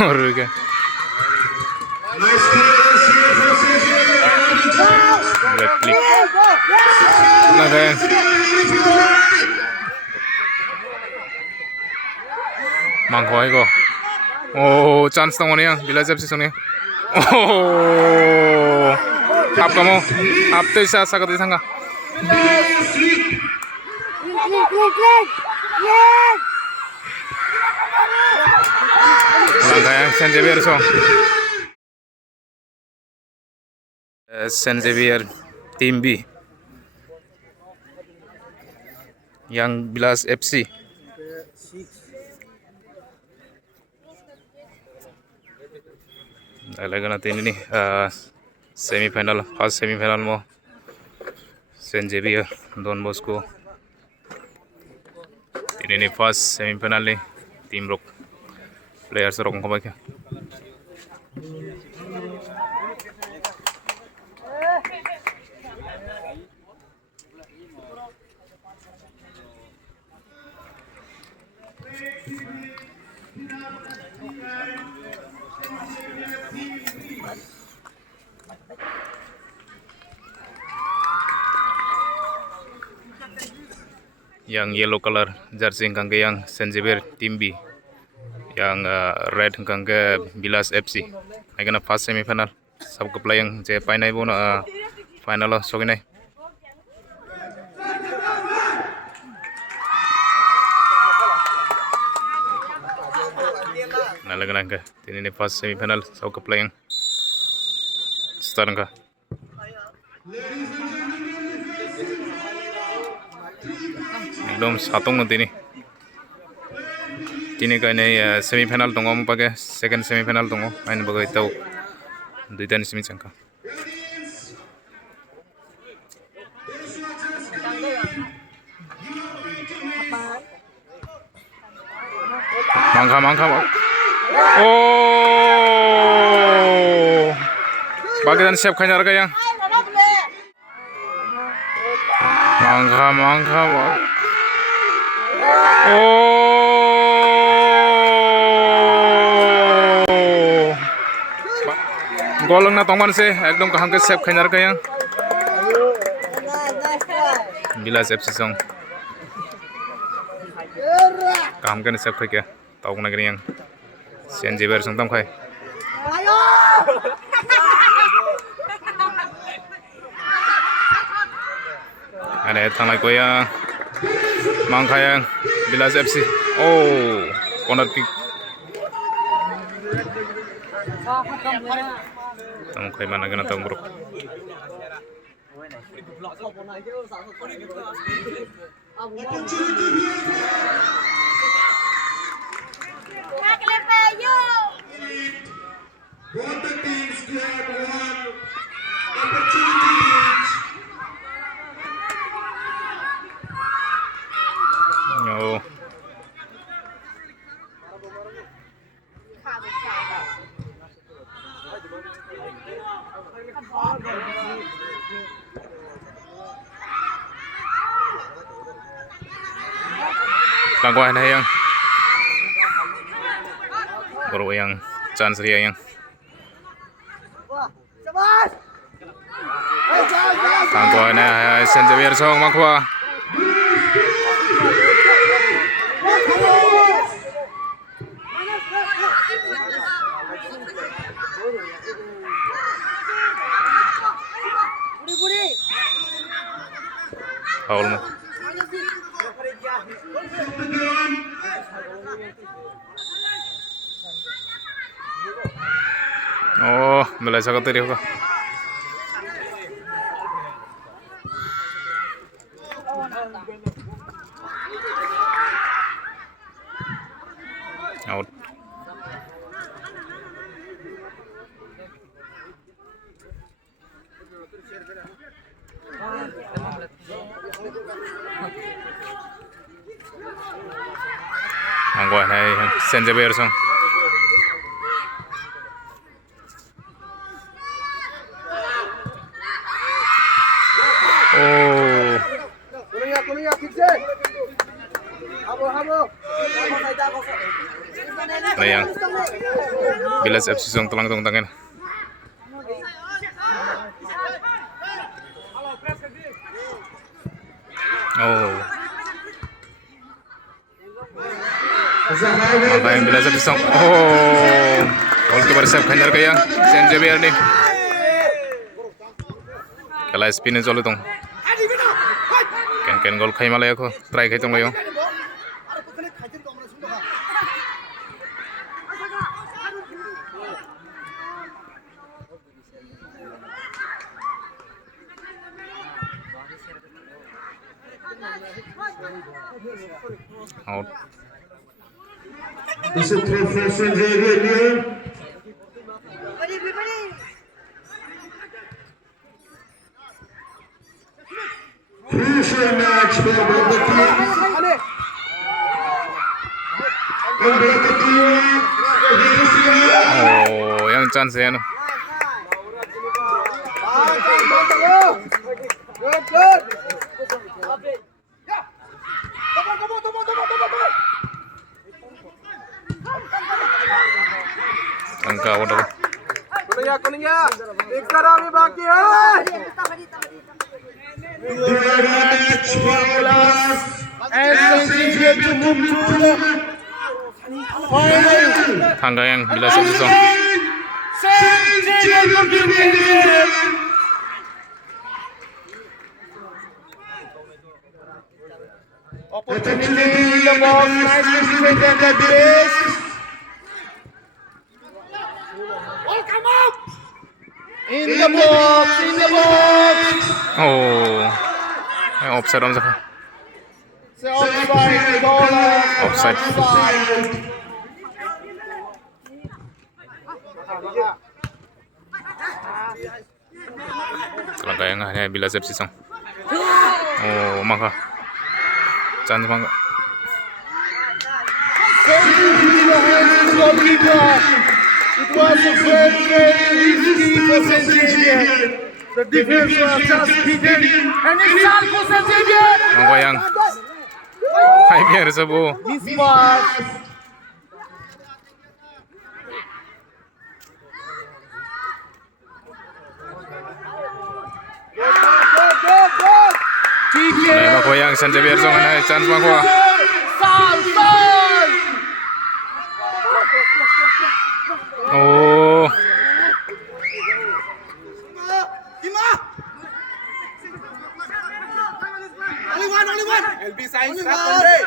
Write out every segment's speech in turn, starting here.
और क्या 망고 이거 오 찬스 동원이야 빌라즈 FC 손에 오 합가모 앞대사 사가도 상가 langkah Saint Xavier so Saint Xavier tim B yang Bilas FC lagi nanti ini semifinal first semifinal mau Saint Xavier Don Bosco ini first semifinal nih tim rock players rock kau baca yang yellow color jersey kangge yang Saint Xavier tim B yang red kangge Bilas FC agana first semifinal sab ko playing je painai bono final lo soginai nalagana ke ini first semifinal sab ko playing start ka एकदम सातों दिन तीन कहीं semifinal दंग बागे second semifinal दंग आइन बागे इतना दुईटानि सिमी चंका मांखा मांखा ओ बागे dan siap kanyar kayang मांखा मांखा golong na tongman se ekdom kahang ke save khainar kayang Bilas FC song kaham ke save khai ke tawng na yang Saint Xavier song tam khai ada tangai ko yang mangkha yang Bilas FC oh corner kick tong khai mana gana tong bro Both the teams grab one opportunity each. No. Tangguh na yang baru yang chance dia yang tangguh na Saint Xavier song makwa foul mo oh mulai sakit tadi hoga out angguan hai Saint Xavier song oh na yang Bilas FC song telang tong tangan. Oh, maka yang Bilas FC song. Oh, goalkeeper save khanar kaya Saint Xavier ni. Kala spin cholo tong. Ken goal khai malay ko try khai tong layo. Out. This is throw for Saint Xavier here. Crucial match for both the teams. And both the teams. Oh, yang chance yan. Angka udah. कुनिया एक करा भी बाकी है Match for Bilas. and Saint Xavier to move to the final. Tangga yang Bilas FC song. Saint Xavier to win. Opportunity in the box, nicely defended the base. In the box, in the box. Oh, yang offside om saka. Say offside, goal Offside. Kalau yang hanya Bilas FC song. Oh, maka chance maka. In the hands of the goalkeeper. It was a very risky for Saint Xavier. The defense was just beaten. And it's all for Saint Xavier. Maka yang hai biar sebu. Miss pass. Maka yang Saint Xavier song hanya chance maka. Foul. Oh, Only one. LB signs up only.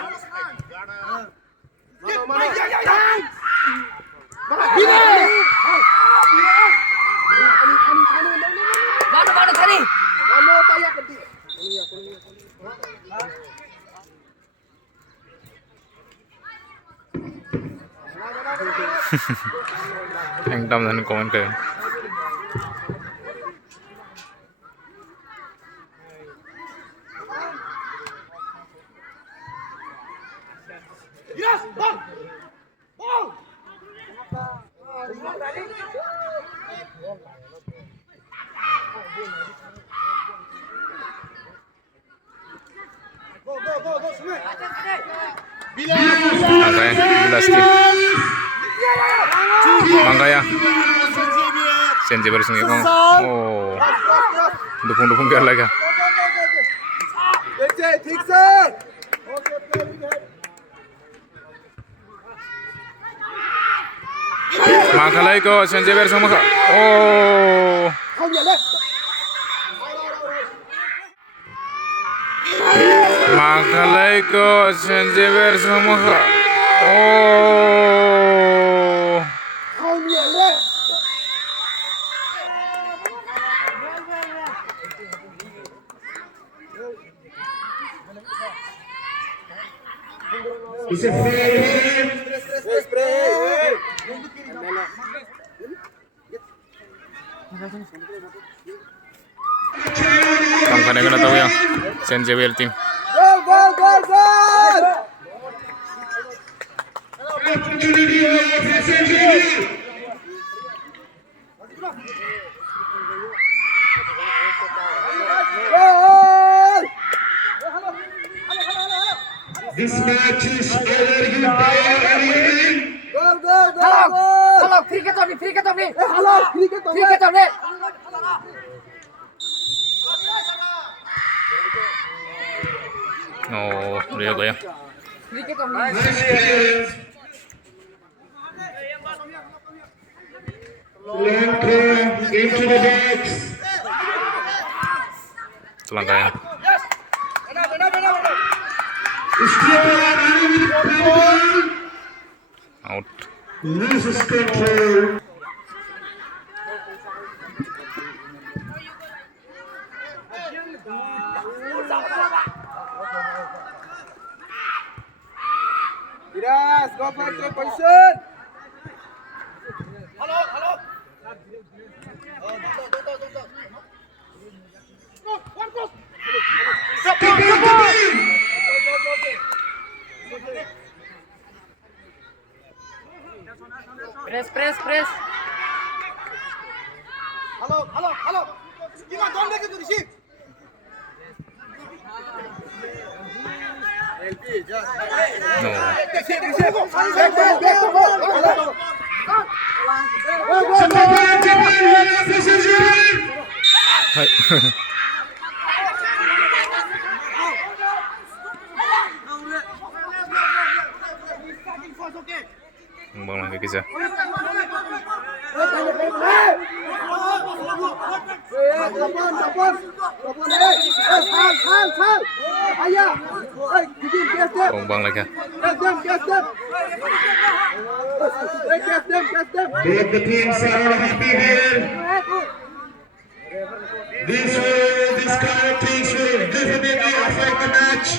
Mana tadi? Mana tayak gede. yang tam dan komen ke. Yes, ball. Go, Smith. Maka yang Bilas team. Maka yang Saint Xavier song yang oh, dukung biar lagi. ठीक से Maka lagi ko Saint Xavier song maka. Oh, maka lagi ko Saint Xavier song maka. Oh, It's a fair hit. kamu kan yang tahu yang Saint Xavier team. Go! Opportunity for Saint Xavier. This match is over you power and winning. Halo, cricket on ni. Halo, cricket on ni. Oh, dia goyang. Cricket on ni. Nice clearance. Long throw into the box. Selangkah. Still running with the ball. Out. Loses control. Yes, go back to position. Press. Hello. Gimana? Don't make it to the sheep. Hai. Bang lagi kisah. Bang lagi. Both the teams are happy here. This kind of things will definitely affect the match.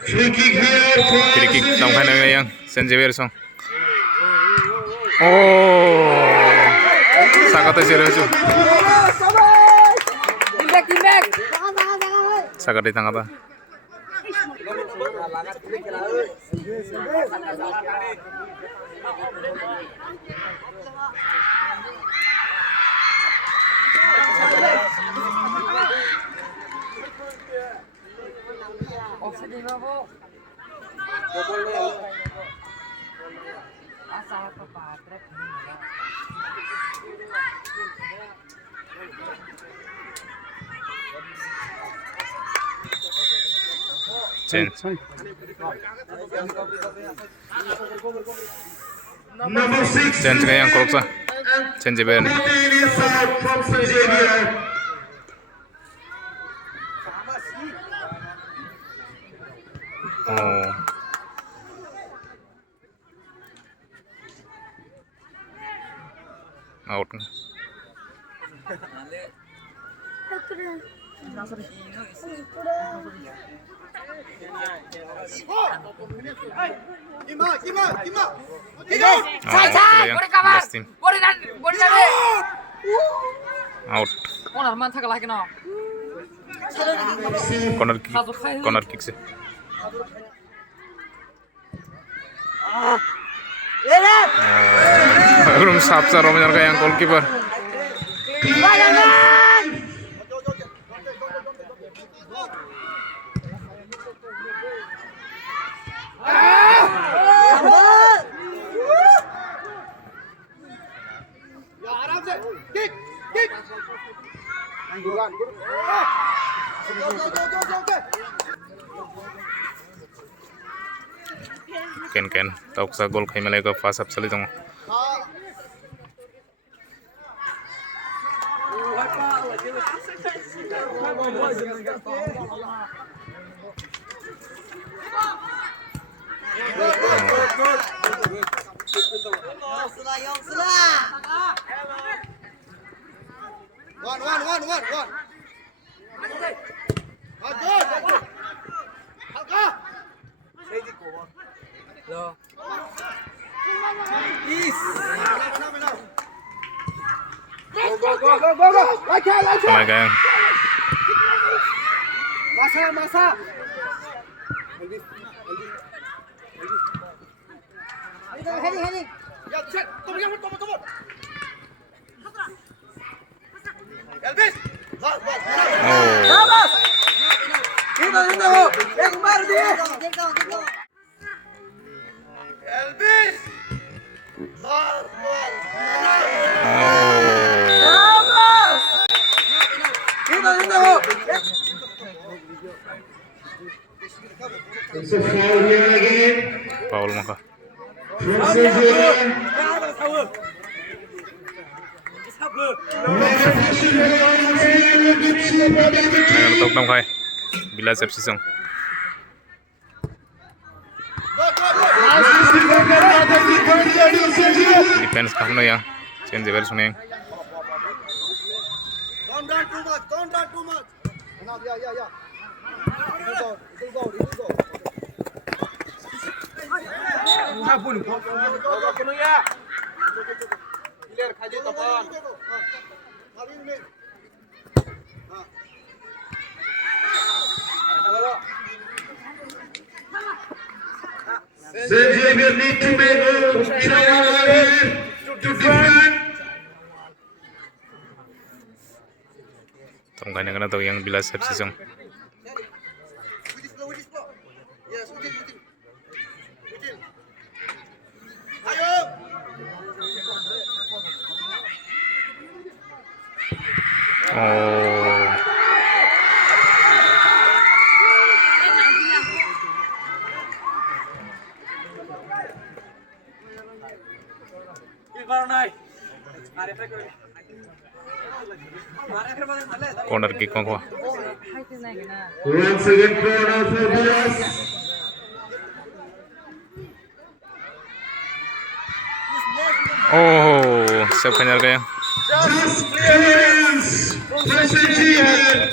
Free kick here for Free kick tangkai na yang Xavier song. Oh, sakatnya sih Rejo. Team back. Sakat di tengah apa? Offside di bawah. Asal apa patrek ni. Change. number 6. Change kayak yang korupsa. Change Ben. 14 is out from Xavier. Oh. Out. Sai, boleh kabar. Last team. Boleh nanti. Out. Corner man thak lagi no. Corner kick sih. Belum sapsa Romanyor kayak yang goalkeeper. Ken tahu sa gol kay malay ko fast up sali tong. Talagang Masa. Heading. Ya, check. Tunggu. Elvis. oh Dito. Ek mar diye. Elvis. Dito. It's a foul here again. foul maka. From Saint-Germain. Ayan, tok nam khai. Bilas FC song. Defense kahno yang. Change very suning. Don't run too much. Yeah. It'll go. Clear, खाली तपन. Saint-Germain need to make a trial here to defend. Tong kanya kana to yang Bilas FC song. Yes, Udin. Oh. Corner kick ko. Once again, corner for Bilas. Oh, सब खंजर गया. Just clearance from Saint-Germain.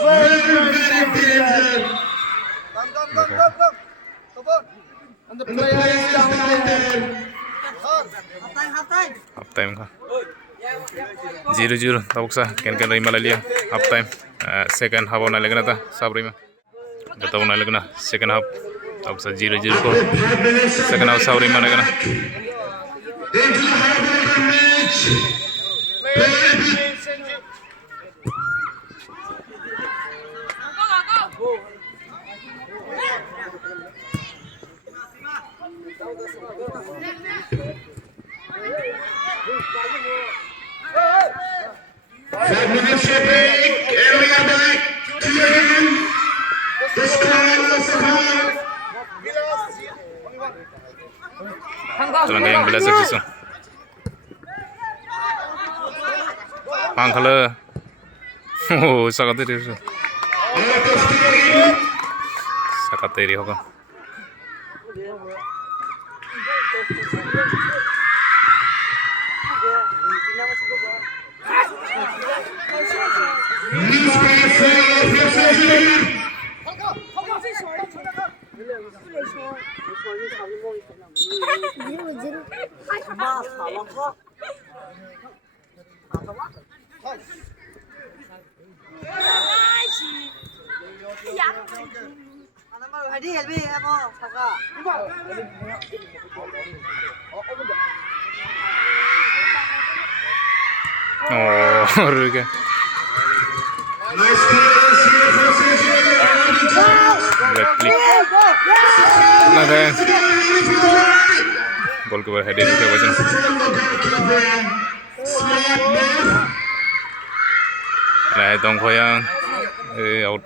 Very danger. Come. And the player is down there. Half time ka. 0-0 tabuk sa ken rima lalia half time. Second half na legna ta sab rima. Gataw na legna second half tabuk sa 0-0 ko. Second half sab rima legna. Into the heart of the match. Five minutes to break, and we are back to the end. The score was a foul. Tulang yang Bilas FC song. Pangkala. Oh, sakateri hoga. Hadi Elvi apa? Saka. Oh, rugi. Nice clearance here for Saint-Germain. Red click. Naga. Goalkeeper headed ke wajan. Smart move. Nah, dong koyang out.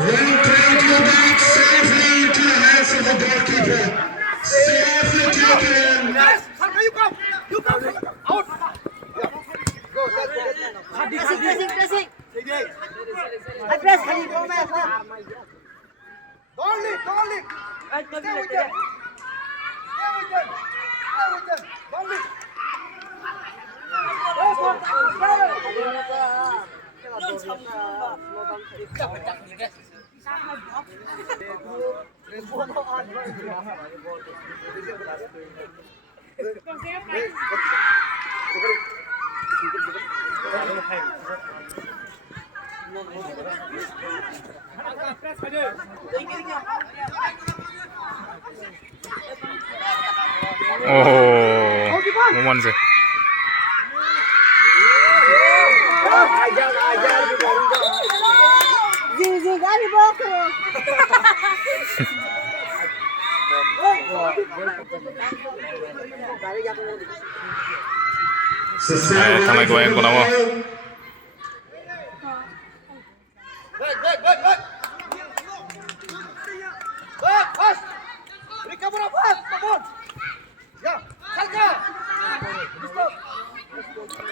Running trying to go back safely into the hands of the goalkeeper. Safely taken. You come. Out. Go. Pressing. I press Khalid. Go man. Don't leave. Stay with them. Don't leave. Oh, momen sih. Thằng của em còn đâu không?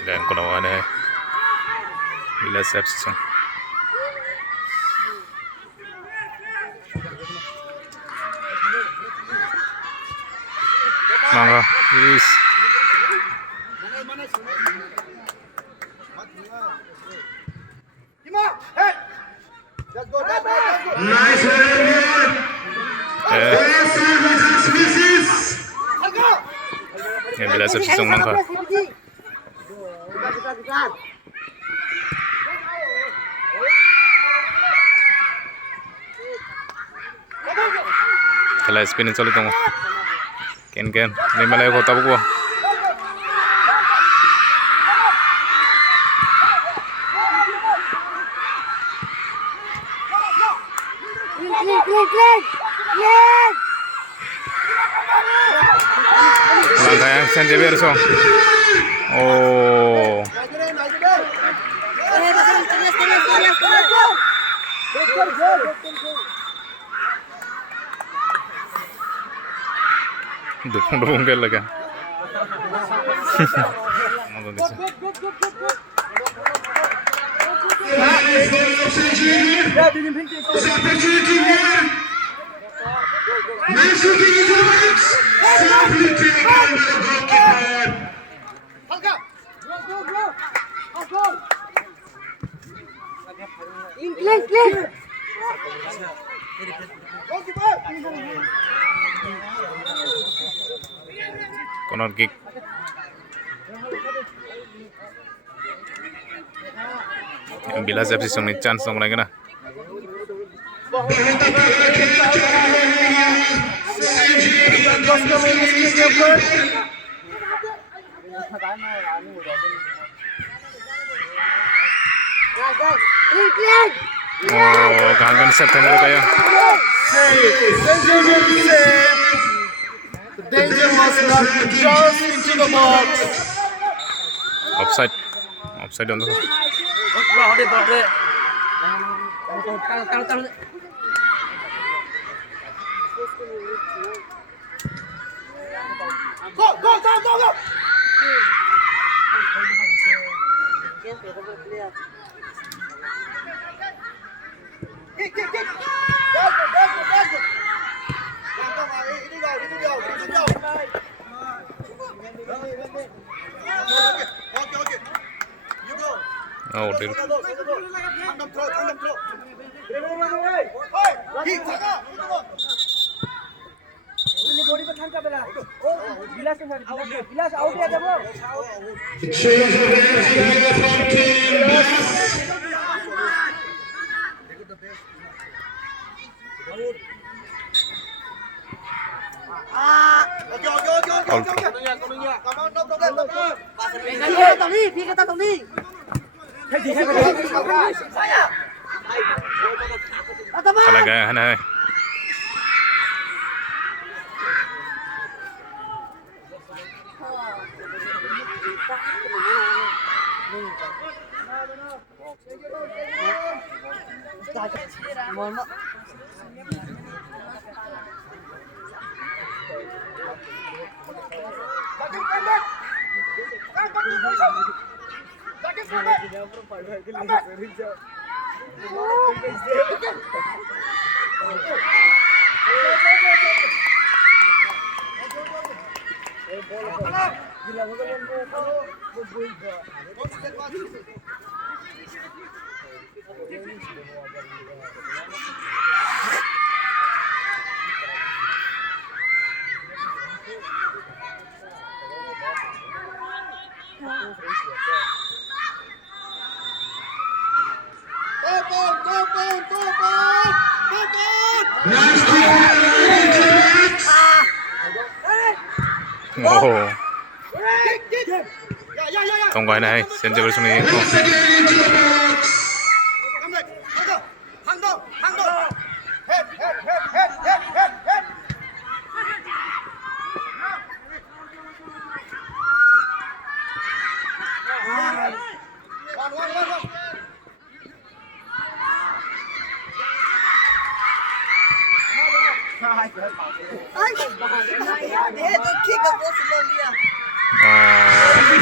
Dan kuna ada bila sepsis. Mangga, is. Nice one. Yang bila sepsis mangga. Kalau spin choli tong ken ni malay ko tabu ko langkah yang Saint-Xavier so oh dukung dia lagi. Corner kick. Yang bila sepsis ni chance dong lagi na. Oh, gangguan September kayo. The danger was not just into the box. Offside. Offside on the. Go! Kick. Okay. You go. Oh, dear. Talaga, ano eh. Oh, 통과해 này 센제벨 손이 있고. Once again into the box.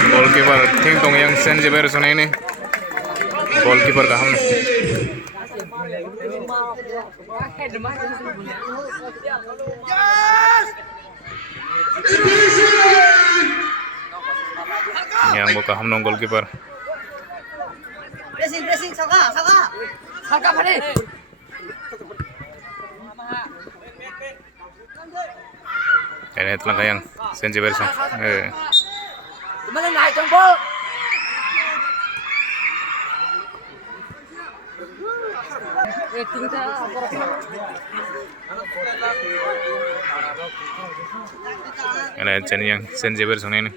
Goalkeeper Ting Tong yang senjeber 손에 ini. Goalkeeper ka hamno. Yang buka hamno goalkeeper. Pressing, Saka Bhane. Ini telah yang senjeber son. Mana naik jempol. Ini jenis yang senjeber son ini.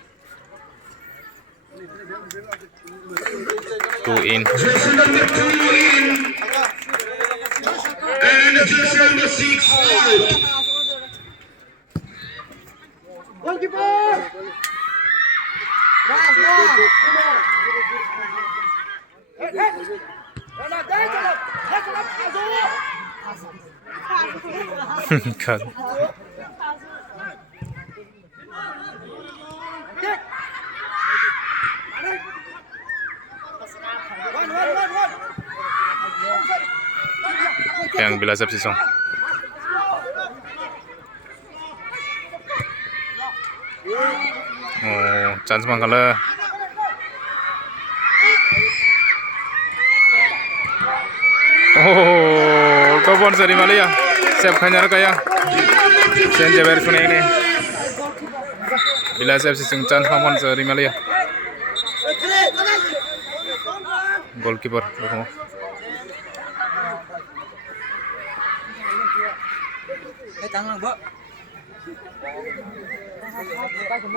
2 in. Jersey number 2 in. And jersey number 6 out. Goalkeeper. Cut. Yang bilas FC song. Oh, chance mangkala. Oh, kapan seri Malaysia? Siap kanyar kaya. Senjeber sunai ini. Bilas FC song chance kapan seri Malaysia? Goalkeeper.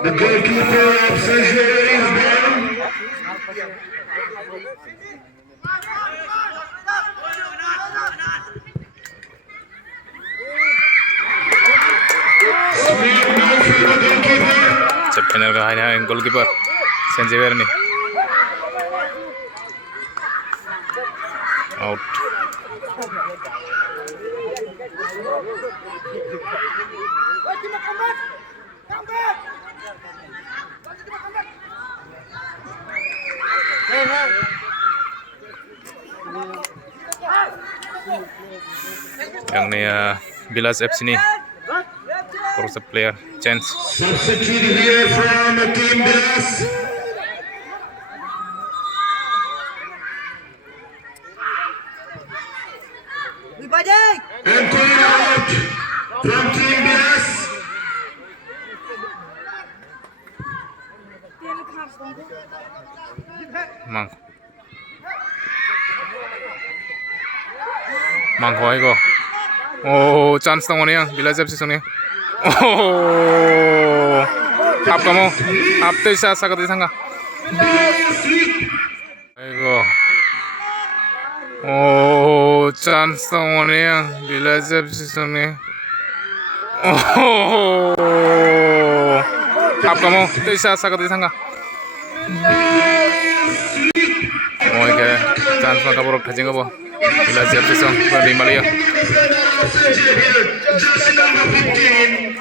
The goalkeeper of Saint-Germain is down. Sweet move from the goalkeeper. Siap kanyar kaya goalkeeper. Senjeber nih. Out. Yang ni Bilas FC ni kursa player chance. Substitute here from Team Bilas. And going out from Team Bilas. Mangko aiko. Oh, chance tong ni yang Bilas FC suni. Oh, आप kamu, आप तो इसे आशा करते संगा. Aiko. Oh, chance tong ni yang Bilas FC suni. Oh, आप kamu, तो इसे आशा करते संगा. Oh, ini chance maka borok thajing apa? Bilas FC song dari Malaysia. Jersey number 15.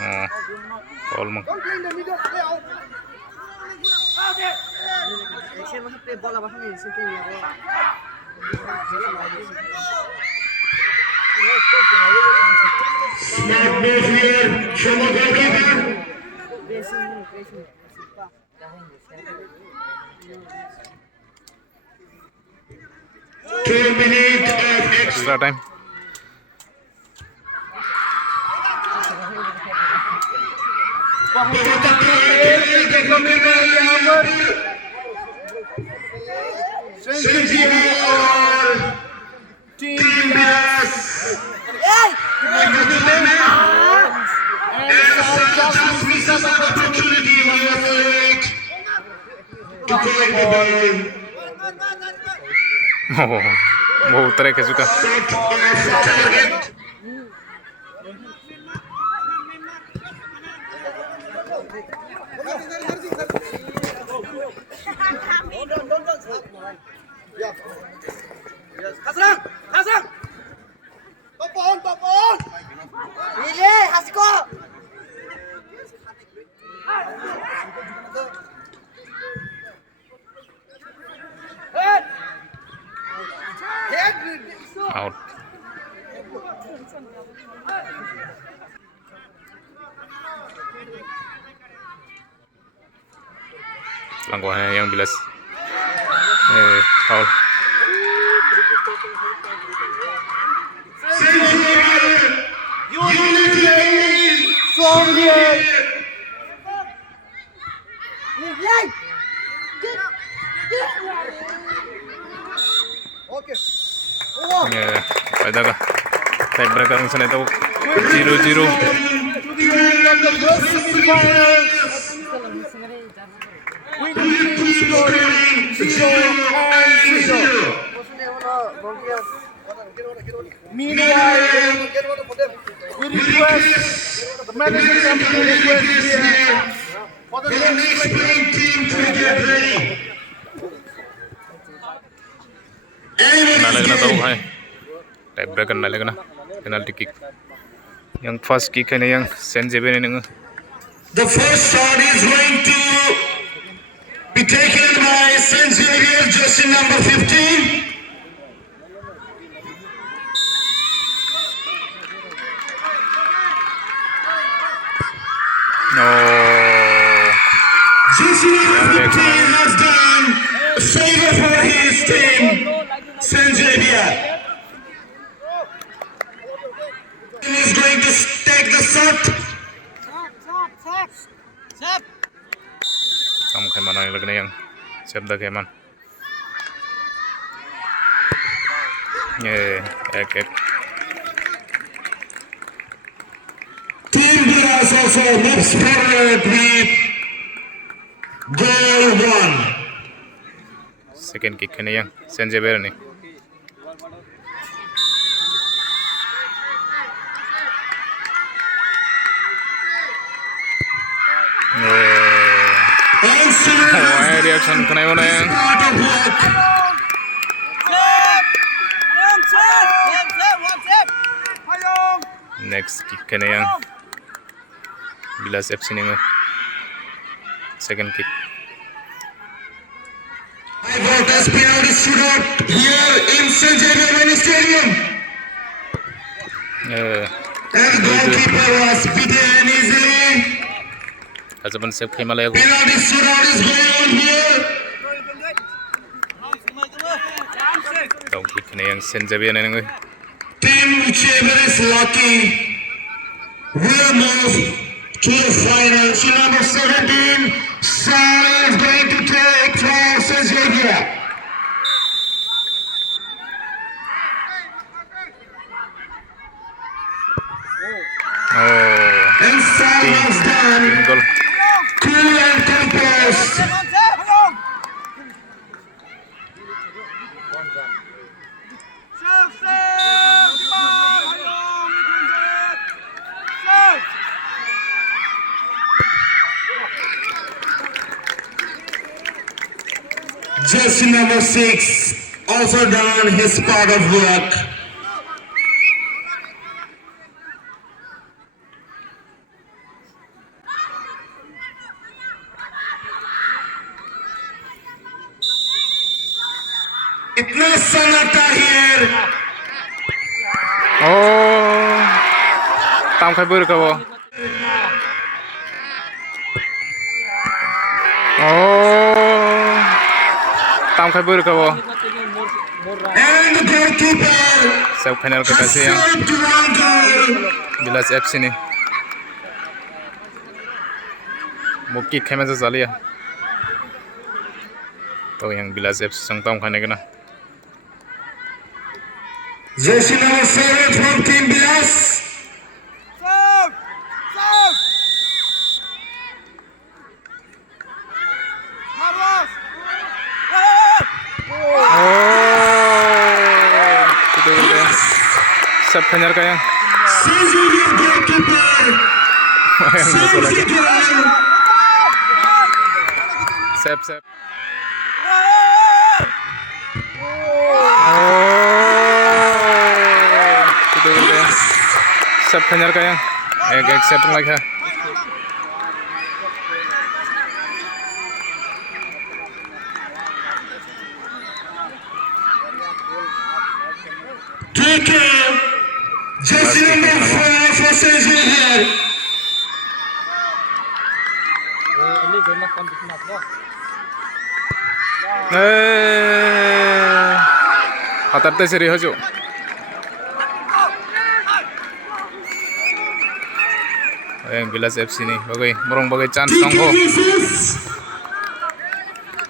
Oh, all mong. Smart move here from the goalkeeper. 2 minutes of Extra time. Team Bilas. Just misses an opportunity to collect the ball. Oh, mau tarik ke suka. Shot off target. Out. Langkahnya yang Bilas. Foul. Strong here. Pada ka. Tie breaker ang sana ito. 0-0. To the end of the first semi-finals. With the team scoring 0-0. Meanwhile, we request the management company request here for the next Playing team to get ready. Nalaga na tao hai. Tie breaker nalaga na. Penalty kick. Yang first kick na yang Saint Xavier ni. The first shot is going to be taken by Saint Xavier, jersey number 15. No. Jersey number 15 has done a favor for his team, Saint Xavier. He is going to take the shot. Kamu kay man ang lagna yang Sebda kay man. Ek. Team Bilas also moves forward with goal 1. Second kick na yang Saint Xavier ni. Oh, reaction kanay mo na yan. Part of work. Next kick ka na yan. Bilas FC ni nga. Second kick. I got this penalty shootout here in Saint Xavier Mini Stadium. And the goalkeeper was beaten easily. Kasaban save kay Malayago. Penalty shootout is going on here. Tawag kick na yang Saint Xavier na nga. Team whichever is lucky will move to the final. Team number 17, Sally is going to take for Saint Xavier. Oh, And Sally has done goal. cool and composed. Jersey number 6 also done his part of work. इतना सन्नाटा here. Oh, tam khai bur ka bo. Oh, tam khai bur ka bo. And the goalkeeper Sub final ka kasi yang saved one goal. Bilas FC ni. Mukki khai sa chali ya. To yang Bilas FC sang tam khai na kana. Jersey number 7 from Team Bias. Itu dia. Sub final ka yang. Saint-Xavier goalkeeper Yang saves betul lagi. the goal. Sep. Itu dia. Sub final ka yang. Ek set lagi ha. KK, jersey number 4 for Saint-Xavier. Hatar seri hojo. Yang Bilas FC ni, bagai chance KK tongko, misses.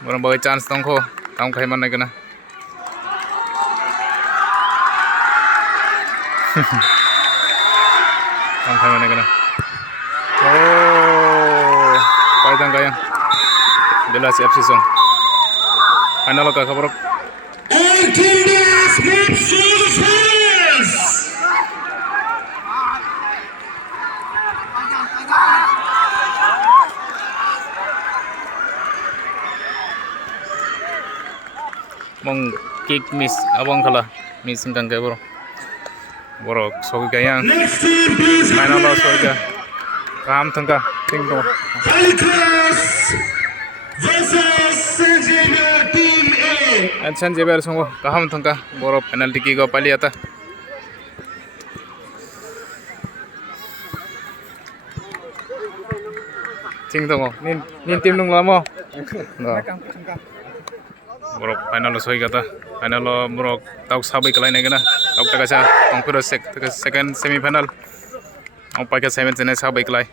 bagai chance tongko, tam khai mana kena. Tam khai mana kena. Oh, paitang kaya. Bilas FC song. Final ka khabar. And Team Bias moves to the finals. Mong kick miss abang khala missing kan kaya bro. Bro sogi kaya Next team is final loss sogi kam thangka ting to. Alcos versus Saint-Xavier Team A. Anchan jeber songo kaham thangka bro penalty kick go pali ata. Ting to nin team nung lamo. Bro final loss sogi kata. Final lo bro tauk sabai kalai na gana. Tauk taka sa second semi final. Ang pakai 7 sabai kalai.